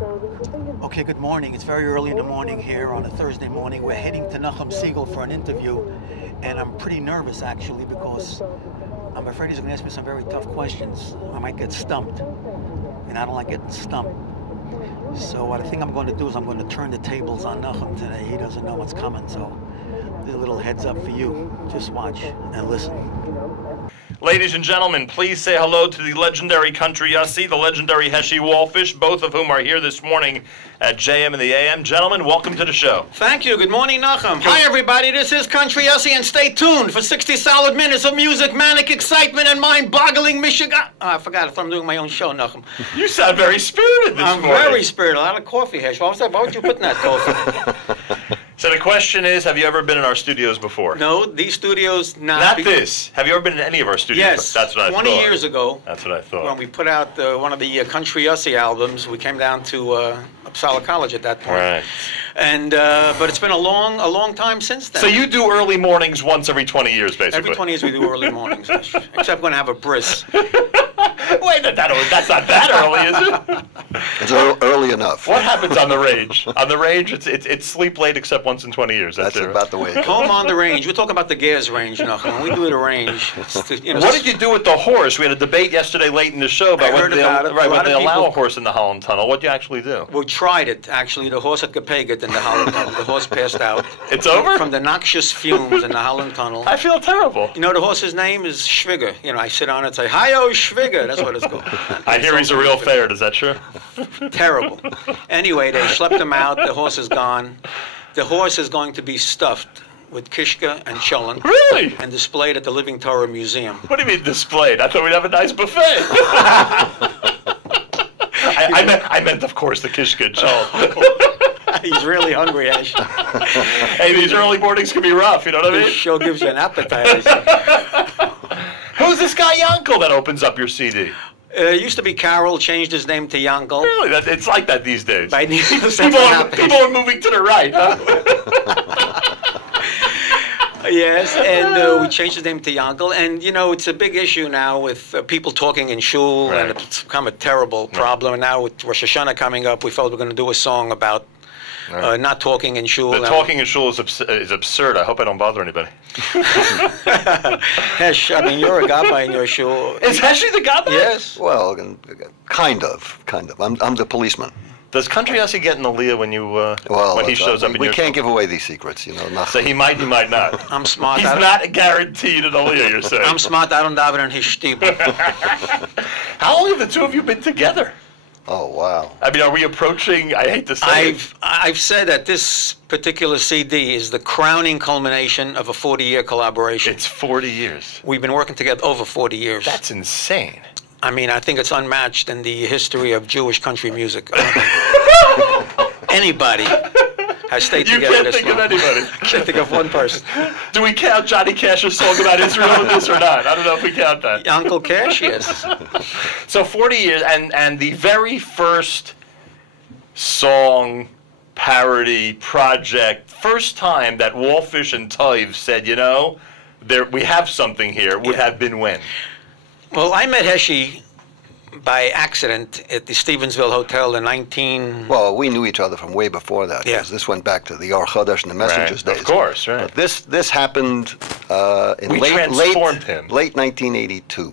Okay, good morning. It's very early in the morning here on a Thursday morning. We're heading to Nachum Segal for an interview, and I'm pretty nervous actually because I'm afraid he's going to ask me some very tough questions. I might get stumped, and I don't like getting stumped. So what I think I'm going to do is I'm going to turn the tables on Nachum today. He doesn't know what's coming, so a little heads up for you. Just watch and listen. Ladies and gentlemen, please say hello to the legendary Country Yossi, the legendary Heshy Walfish, both of whom are here this morning at JM and the AM. Gentlemen, welcome to the show. Thank you. Good morning, Nachum. Hi, everybody. This is Country Yossi, and stay tuned for 60 solid minutes of music, manic excitement, and mind-boggling Michigan. Oh, I forgot if I'm doing my own show, Nachum. You sound very spirited this morning. I'm very spirited. A lot of coffee, Hesh. Why would you put in that coffee? So the question is, have you ever been in our studios before? No, these studios not this. Have you ever been in any of our studios? Yes. That's what I thought. 20 years ago. That's what I thought. When we put out one of the Country Yossi albums, we came down to Uppsala College at that point. Right. And but it's been a long time since then. So you do early mornings once every 20 years, basically. Every 20 years we do early mornings, except when I have a bris. Wait, that's not that early, is it? It's early enough. What happens on the range? On the range, it's sleep late except once in 20 years. That's about the way it goes. Home on the range. We're talking about the gas range, When we do the range. What did you do with the horse? We had a debate yesterday late in the show about whether they allow a horse in the Holland Tunnel. What did you actually do? We tried it, actually. The horse had Gepeget in the Holland Tunnel. The horse passed out. It's over? From the noxious fumes in the Holland Tunnel. I feel terrible. You know, the horse's name is Schwigger. I sit on it and say, "Hi-yo, Schwigger." That's what it's called. I hear he's a real ferret. Is that true? Terrible. Anyway, they schlepped him out. The horse is gone. The horse is going to be stuffed with kishka and cholent. Really? And displayed at the Living Torah Museum. What do you mean displayed? I thought we'd have a nice buffet. I meant, of course, the kishka and cholent. He's really hungry, Ash. Hey, these early mornings can be rough, you know what I mean? This show gives you an appetite. Who's this guy Yankel that opens up your CD? It used to be Carol, changed his name to Yankel. Really? It's like that these days. People are moving to the right, huh? Yes, and we changed his name to Yankel. And, it's a big issue now with people talking in shul, and it's become a terrible problem. And now with Rosh Hashanah coming up, we felt we're going to do a song about not talking in shul. The talking in shul is absurd. I hope I don't bother anybody. Hesh, I mean, you're a gabbai in your shul. Is Heshy the gabbai? Yes. Well, kind of. I'm the policeman. Does Country Yossi get an aliyah when he shows up in your shul? We can't give away these secrets, Nothing. So he might not. I'm smart. He's not guaranteed an aliyah, you're saying. I'm smart. I don't daven in his Shteeble. How long have the two of you been together? Oh, wow. I mean, are we approaching, I hate to say I've said that this particular CD is the crowning culmination of a 40-year collaboration. It's 40 years. We've been working together over 40 years. That's insane. I mean, I think it's unmatched in the history of Jewish country music. Anybody has stayed together this long. You can't think of anybody. I can't think of one person. Do we count Johnny Cash's song about Israel in this or not? I don't know if we count that. Uncle Cash, yes. So 40 years, and the very first song, parody, project, first time that Walfish and Toiv said, we have something here, would have been when? Well, I met Heshy by accident at the Stevensville Hotel in 19... Well, we knew each other from way before that. Yeah. This went back to the Or Chodesh and the Messengers days. Of course, right. But this happened in late 1982.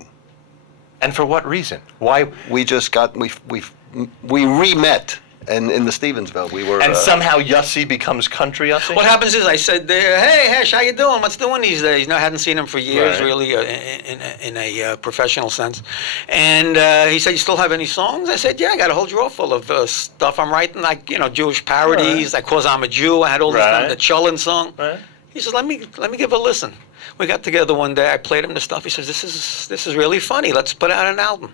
And for what reason? Why? We just we re-met. And in the Stevensville, we were... And somehow Yossi becomes Country Yossi? What happens is I said, "Hey, Hesh, how you doing? What's doing these days?" I hadn't seen him for years, really, in a professional sense. And he said, "You still have any songs?" I said, "Yeah, I got a whole drawer full of stuff I'm writing, like, Jewish parodies, like 'Cause I'm a Jew." I had all this stuff, the cholent song. Right. He says, let me give it a listen. We got together one day. I played him the stuff. He says, this is really funny. Let's put out an album.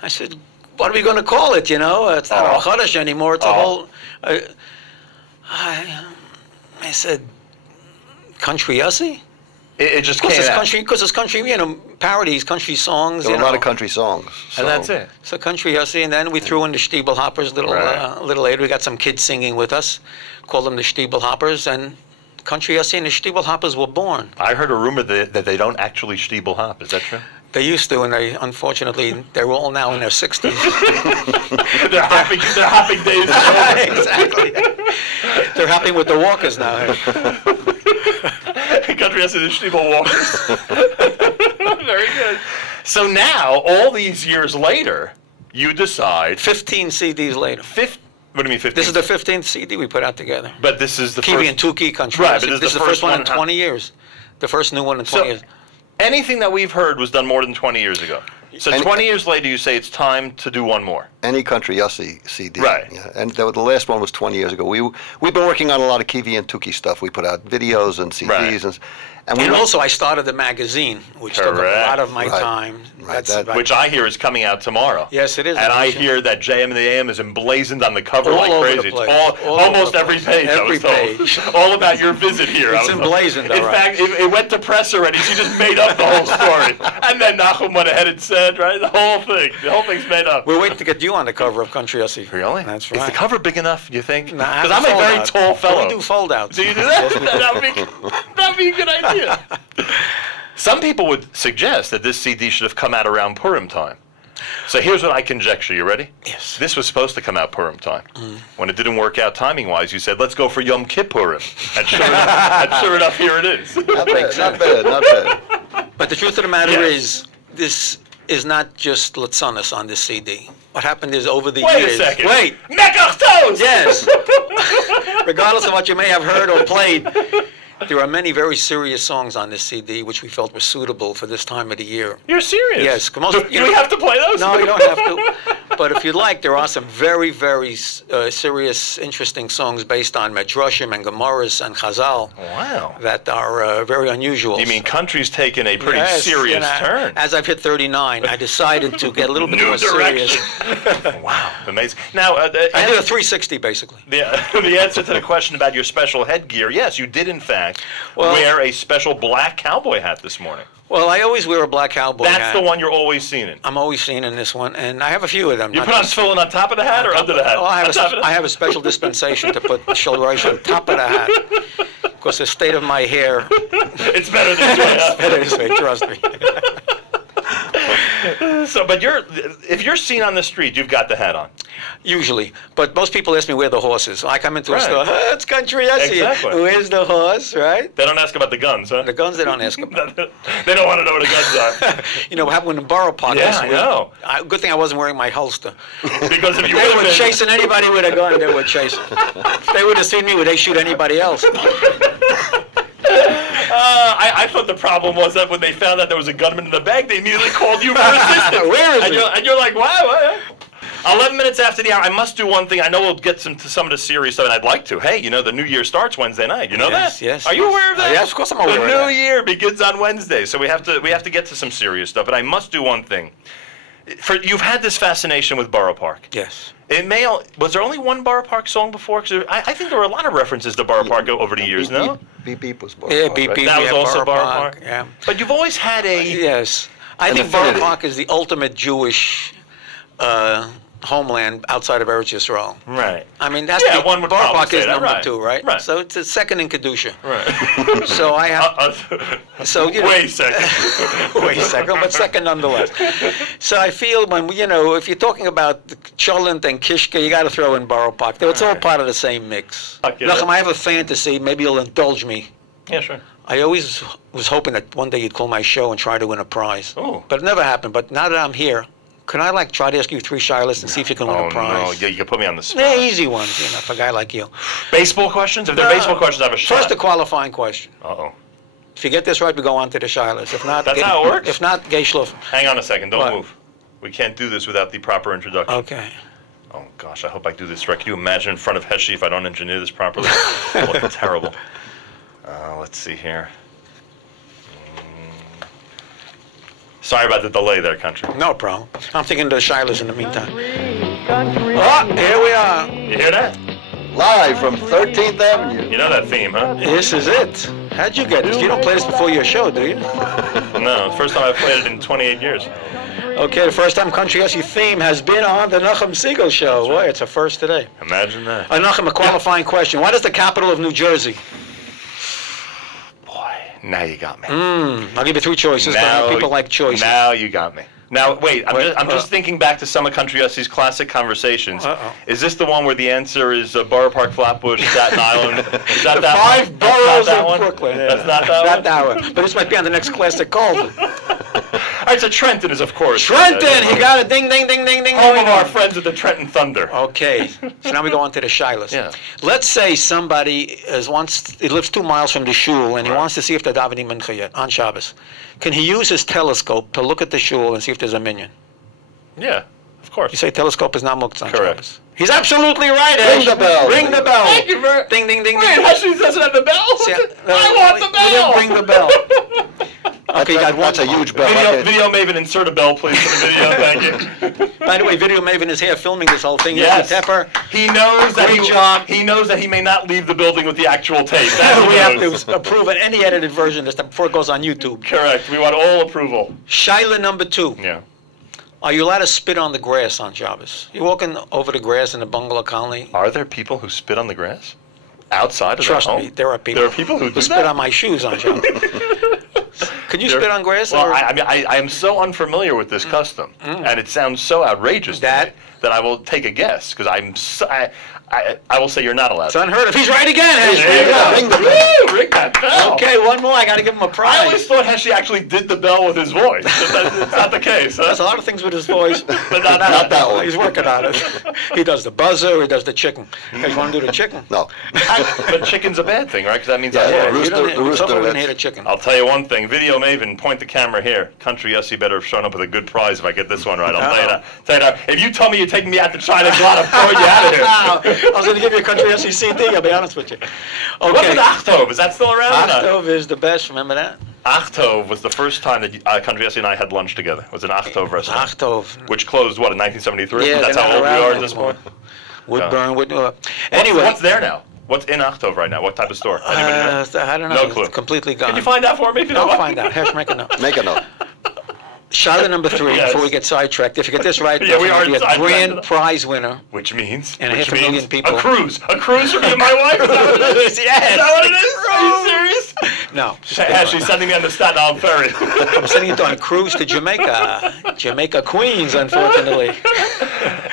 I said, "What are we going to call it, It's not a Chodesh anymore. It's a whole..." I said, "Country Yossi?" It just came out. Because it's country, parodies, country songs. There were a lot of country songs. So. And that's it. So Country Yossi, and then we threw in the Shteeble Hoppers a little later. We got some kids singing with us, called them the Shteeble Hoppers, and Country Yossi and the Shteeble Hoppers were born. I heard a rumor that they don't actually Shteeble hop. Is that true? They used to, and unfortunately, they're all now in their 60s. They're hopping days. Exactly. They're hopping with the walkers now. Country Yossi the Shteeble Hoppers. Very good. So now, all these years later, you decide... 15 CDs later. What do you mean 15? This is the 15th CD we put out together. But this is the Kiwi first... and Tukey Country. Right, but this is the first one in 20 years. The first new one in 20 years. Anything that we've heard was done more than 20 years ago. So 20 years later, you say it's time to do one more. Any Country Yossi CD. Right. Yeah. And the last one was 20 years ago. We've been working on a lot of Kiwi and Tukey stuff. We put out videos and CDs. Right. And also, I started the magazine, which took a lot of my time. Which I hear is coming out tomorrow. Yes, it is. And I hear that JM and the AM is emblazoned on the cover like crazy. It's almost every page, I was told. All about your visit here. It's emblazoned, in fact, it went to press already. She just made up the whole story. And then Nachum went ahead and said, right, the whole thing's made up. We're waiting to get you on the cover of Country Yossi. Really? That's right. Is the cover big enough, you think? Nah, because I'm a very tall fellow. We do fold-outs. Do you do that? That would be a good idea. Some people would suggest that this CD should have come out around Purim time. So here's what I conjecture. You ready? Yes. This was supposed to come out Purim time. When it didn't work out timing-wise, you said, let's go for Yom Kippurim. And sure enough, here it is. Not bad. But the truth of the matter is, this is not just Latzonis on this CD. What happened is over the years... Wait a second. Wait. Mekachtos! Yes. Regardless of what you may have heard or played, there are many very serious songs on this CD which we felt were suitable for this time of the year. You're serious? Yes. Do we have to play those? No, you don't have to. But if you'd like, there are some very, very serious, interesting songs based on Medrashim and Gemorahs and Chazal. Wow. That are very unusual. You mean country's taken a pretty serious turn? As I've hit 39, I decided to get a little bit more serious. Wow. Amazing. Now, I did a 360, basically. The answer to the question about your special headgear, yes, you did, in fact, wear a special black cowboy hat this morning. Well, I always wear a black cowboy hat. That's the one you're always seen in. I'm always seen in this one, and I have a few of them. You put on tefillin on top of the hat or under the hat? Oh, I have a special dispensation to put Shulreish on top of the hat. Because the state of my hair... It's better this way. It's better this way, trust me. So, but if you're seen on the street, you've got the hat on. Usually. But most people ask me where the horse is. I come into a store, it's Country Yossi. Exactly. Where's the horse, right? They don't ask about the guns, huh? The guns they don't ask about. They don't want to know where the guns are. You know what happened in Borough Park? Yeah, I know. Good thing I wasn't wearing my holster. Because if you they were chasing anybody with a gun, they were chasing. If they would have seen me, would they shoot anybody else? I thought the problem was that when they found out there was a gunman in the bag, they immediately called you for assistance. Where is it? And you're like, wow. 11 minutes after the hour, I must do one thing. I know we'll get to some of the serious stuff, and I'd like to. Hey, the New Year starts Wednesday night. You know that? Yes. Are you aware of that? Yes, of course I'm aware of that. The New Year begins on Wednesday, so we have to get to some serious stuff. But I must do one thing. You've had this fascination with Borough Park. Yes. Was there only one Borough Park song before? Because I think there were a lot of references to Borough Park over the years, no? Beep Beep was Borough Park. Beep right? Beep. That was also Borough Park? Yeah. But you've always had a... Yes. I think Borough Park is the ultimate Jewish homeland outside of Eretz Yisrael. Right. I mean, that's one would Borough Park say is that, number 2, right? Right. So it's a second in Kedusha. Right. So I have... Way second, but second nonetheless. So I feel if you're talking about cholent and kishka, you got to throw in Borough Park. It's all part of the same mix. Nachum, I have a fantasy. Maybe you'll indulge me. Yeah, sure. I always was hoping that one day you'd call my show and try to win a prize. Oh. But it never happened. But now that I'm here, can I try to ask you 3 shirtless and see if you can win a prize? No, you can put me on the spot. Yeah, easy ones, for a guy like you. Baseball questions? If they're baseball questions, I have a shot. First, a qualifying question. Uh-oh. If you get this right, we go on to the shirtless. If not, that's how it works? If not, gay schluff. Hang on a second. Don't move. We can't do this without the proper introduction. Okay. Oh, gosh, I hope I do this right. Can you imagine in front of Heshy if I don't engineer this properly? Look terrible. Let's see here. Sorry about the delay there, Country. No problem. I'm thinking of the shirtless in the meantime. Oh, here we are. You hear that? Live from 13th Avenue. You know that theme, huh? This is it. How'd you get this? You don't play this before your show, do you? No, first time I've played it in 28 years. Okay, the first time Country Yossi theme has been on the Nachum Segal show. Boy, it's a first today. Imagine that. Nachum, a qualifying question. What is the capital of New Jersey? Boy, Now you got me. I'll give you three choices, but people like choices. Now you got me. Now, wait, I'm just thinking back to some of Country Yossi's classic conversations. Is this the one where the answer is Borough Park, Flatbush, Staten Island? Is that the five boroughs of Brooklyn. That's not that one? Not that one. But this might be on the next classic called. All right, so Trenton is, of course. Trenton! He got it. Ding, ding, ding, ding, ding. Home of our friends at the Trenton Thunder. Okay. So now we go on to the shilas. Yeah. Let's say somebody he lives 2 miles from the shul, and he wants to see if they're davening mincha yet on Shabbos. Can he use his telescope to look at the shul and see if there's a minyan? Yeah, of course. You say telescope is not muktzah on Correct. Shabbos. He's absolutely right. Ring the bell. Ring the bell. Thank you very Ding, ding, ding, Wait, ding. Heshy doesn't have the bell? I want the bell! You didn't ring the bell. Okay, you got one. That's a huge bell. Video Maven, insert a bell, please, for the video. Thank you. By the way, Video Maven is here filming this whole thing. Yes. Yossi Tepper. He knows that Great job. he knows that he may not leave the building with the actual tape. That We he have knows. to approve any edited version this time before it goes on YouTube. Correct. We want all approval. Shaila number 2. Yeah. Are you allowed to spit on the grass on Shabbos? You're walking over the grass in the bungalow colony. Are there people who spit on the grass? Outside of Trust their home? me, there are people. There are people who do spit that? on my shoes on Shabbos. Can you spit on grass? Well, or? I am so unfamiliar with this custom, and it sounds so outrageous to me that I will take a guess, because I will say you're not allowed. It's unheard of. He's right again, Heshy. There you go. Ring the bell. Woo, ring that bell. Okay, one more. I got to give him a prize. I always thought Heshy actually did the bell with his voice. It's not the case. Huh? Does a lot of things with his voice, But not that one. He's working on it. He does the buzzer. He does the chicken. You guys want to do the chicken? No. But chicken's a bad thing, right? Because that means Yeah, I yeah. won. You Rooster- don't, the rooster, so far we didn't that's- hit a chicken. I'll tell you one thing. Video Maven, point the camera here. Country Yossi better have shown up with a good prize if I get this one right. I'll tell you that. If you tell me you're taking me out to China, I'm throwing you out of here. I was going to give you a Country Yossi CD. I'll be honest with you. Okay. What's an Achtov? Is that still around? or not? Achtov is the best. Remember that? Achtov was the first time that Country Yossi and I had lunch together. It was an Achtov restaurant. Achtov. Which closed, what, in 1973? Yeah, That's they're how not old we around are at this anymore. point. Woodburn. Anyway. What's there now? What's in Achtov right now? What type of store? Anybody know? I don't know. No clue. It's completely gone. Can you find out for me if you don't I'll mind? find out. Hesh, make a note. Make a note. Shaila number 3, Yes. before we get sidetracked. If you get this right, Yeah, we are you'll be a sidetracked. grand prize winner. Which means? And which 500,000 means people. A cruise. A cruise for me and my wife? Is that what it is? Yes. Is that what it is? Are you serious? No. She's sending me on the Staten Island ferry. I'm sending it on a cruise to Jamaica. Jamaica, Queens, unfortunately.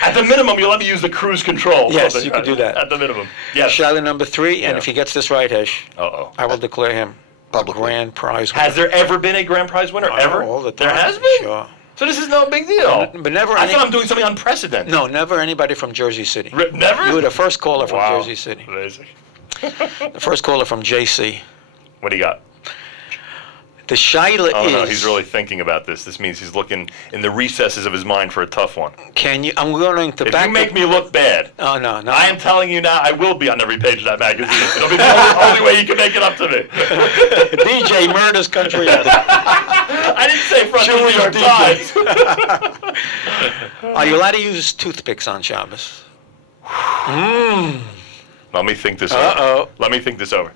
At the minimum, you'll let me use the cruise control. Yes, you can do that. At the minimum. Yes. Shaila number 3, and Yeah. if he gets this right, Hesh, Uh-oh. I will declare him Publicly. grand prize winner. Has there ever been a grand prize winner? Ever? All the time. There has been? Sure. So this is no big deal. But never I any- thought I'm doing something unprecedented. No, never anybody from Jersey City. Never? You were the first caller from Wow. Jersey City. Amazing. The first caller from JC. What do you got? The Shaila Oh is... no, he's really thinking about this. This means he's looking in the recesses of his mind for a tough one. Can you... I'm going to If back... you make me look bad, Oh, no. I am telling you now, I will be on every page of that magazine. It'll be the only way you can make it up to me. DJ Murders Country. I didn't say front of the New York Times. Are you allowed to use toothpicks on Shabbos? Let me think this over. Uh-oh. Let me think this over.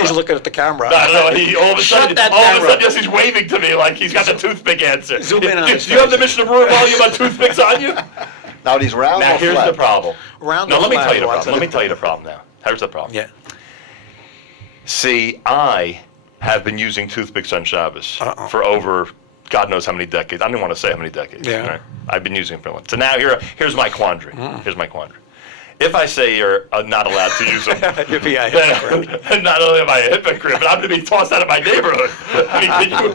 He's looking at the camera. I don't know. He all of a Shut sudden, that all of a camera. sudden, yes, he's waving to me like he's got the toothpick answer. Zoom in on Do his you have the face. Mission of Rural volume on toothpicks on you? Now these round Now or here's flat? the problem. Round No, or let me flat, tell you the Watson? problem. Let me tell you the problem now. Here's the problem. Yeah. See, I have been using toothpicks on Shabbos Uh-oh. for over God knows how many decades. I don't want to say how many decades. Yeah. Right? I've been using it for a while. So now here's my quandary. Mm. Here's my quandary. If I say you're not allowed to use them, You'd be a hypocrite. then not only am I a hypocrite, but I'm going to be tossed out of my neighborhood. I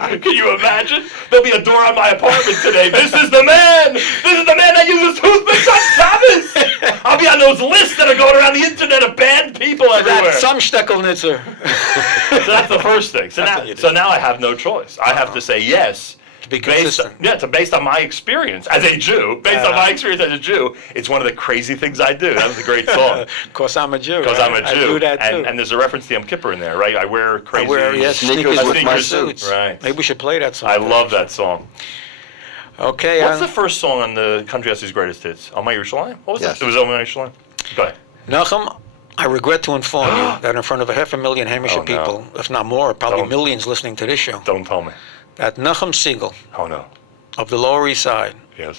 mean, can you imagine? There'll be a door on my apartment today. This is the man! This is the man that uses toothpicks on Shabbos! I'll be on those lists that are going around the internet of banned people everywhere. That's some Steckelnitzer. So that's the first thing. So now I have no choice. I have to say yes. To be consistent. Based on my experience as a Jew. Based on my experience as a Jew, it's one of the crazy things I do. That was a great song. Of course, I'm a Jew. Because I'm a Jew. I do that too. And there's a reference to Yom Kippur in there, right? I wear crazy sneakers with my sneakers. suits. Right. Maybe we should play that song. I love that song. Okay. What's the first song on the Country Yossi's Greatest Hits? Omay Yerushalayim? What was Yes. it? It was Omay Yerushalayim? Go ahead. Nachum, I regret to inform you that in front of 500,000 Hamish Oh, no. people, if not more, probably Don't. millions listening to this show, Don't tell me. that Nachum Segal Oh, no. of the Lower East Side Yes.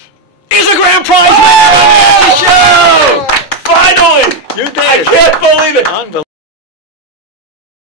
is a grand prize winner of the show! Finally! You did I it. can't believe it. Unbelievable.